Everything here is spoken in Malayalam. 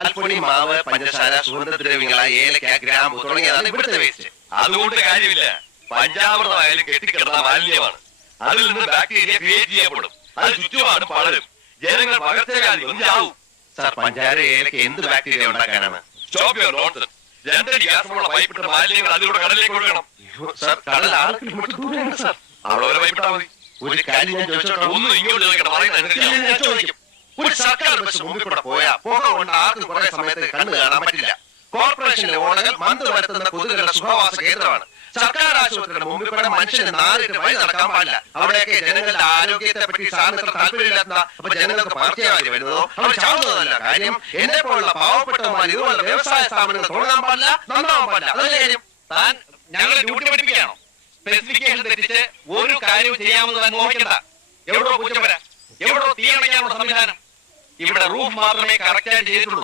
പാൽപ്പൊടി, മാവ്, പഞ്ചസാര, സുഗന്ധദ്രവ്യങ്ങളായ ഏലക്ക, ഗ്രാമ്പു തുടങ്ങിയതാണ് ഇവിടുത്തെ വേസ്റ്റ്. അതുകൊണ്ട് കാര്യമില്ല. പഞ്ചാമൃതമായാലും കെട്ടിക്കിടന്ന മാലിന്യമാണ്. അതിൽ നിന്ന് ബാക്ടീരിയ ക്രിയേറ്റ് ചെയ്യപ്പെടും. അത് ചുറ്റുപാടും പടരും. ജനങ്ങൾ പകർച്ചവ്യാധികളും ചാവും. സാർ, പഞ്ചാര ഏലക്ക എന്ത് ബാക്ടീരിയ ഉണ്ടാക്കാനാണ്? Stop your nonsense. 2 ഗ്യാസുള്ള പൈപ്പിട്ട മാലിന്യങ്ങൾ അതിലൂടെ കടലിലേക്ക് ഒഴുകണം. സാർ, കടൽ 6 കിലോമീറ്റർ ദൂരെയാണ് സാർ. അവിടെ വരെ പൈപ്പിട്ടാ മതി. ഒരു കാര്യം ഞാൻ ചോദിച്ചോട്ടെ? ഒന്നും ഇങ്ങോട്ട് ചോദിക്കട്ടെ, പറയുന്നത് ഞാൻ ചോദിക്കും. ഒരു സർക്കാർ ബസ് മുമ്പിൽ കൂടെ പോയാ പുക കൊണ്ട് ആർക്കും കുറെ സമയത്ത് കണ്ണു കാണാൻ പറ്റില്ല. കോർപ്പറേഷനിലെ ഓണകൾ മന്ത് വരുത്തുന്ന കൊതുകുകളുടെ സുഖവാസ കേന്ദ്രമാണ്. സർക്കാർ ആശുപത്രിയുടെ മുമ്പിൽ കൂടെ മനുഷ്യന് 4 വഴി നടക്കാൻ പാടില്ല. അവിടെയൊക്കെ ജനങ്ങളുടെ ആരോഗ്യത്തെ പറ്റി സാറിന് ഇത്ര താല്പര്യമില്ലാത്ത അപ്പൊ ജനങ്ങൾക്ക് പകർച്ചവ്യാധി വരുന്നതോ അവർ ചാവുന്നതല്ല കാര്യം. എന്നെ പോലുള്ള പാവപ്പെട്ടവന്മാർ ഇതുപോലെ വ്യവസായ സ്ഥാപനങ്ങൾ തുടങ്ങാൻ പാടില്ല, നന്നാവാൻ പാടില്ല. അതല്ലേ കാര്യം? താൻ ഞങ്ങളെ ഡ്യൂട്ടി പഠിപ്പിക്കുകയാണോ? സ്പെസിഫിക്കേഷൻ തെറ്റിച്ച് ഒരു കാര്യവും ചെയ്യാമെന്ന് താൻ മോഹിക്കണ്ട. എവിടോ പൂച്ചപ്പര, എവിടോ തീയണയ്ക്കാനുള്ള സംവിധാനം. ഇവിടെ റൂഫ് മാത്രമേ കറക്റ്റായി ചെയ്തിട്ടുള്ളൂ.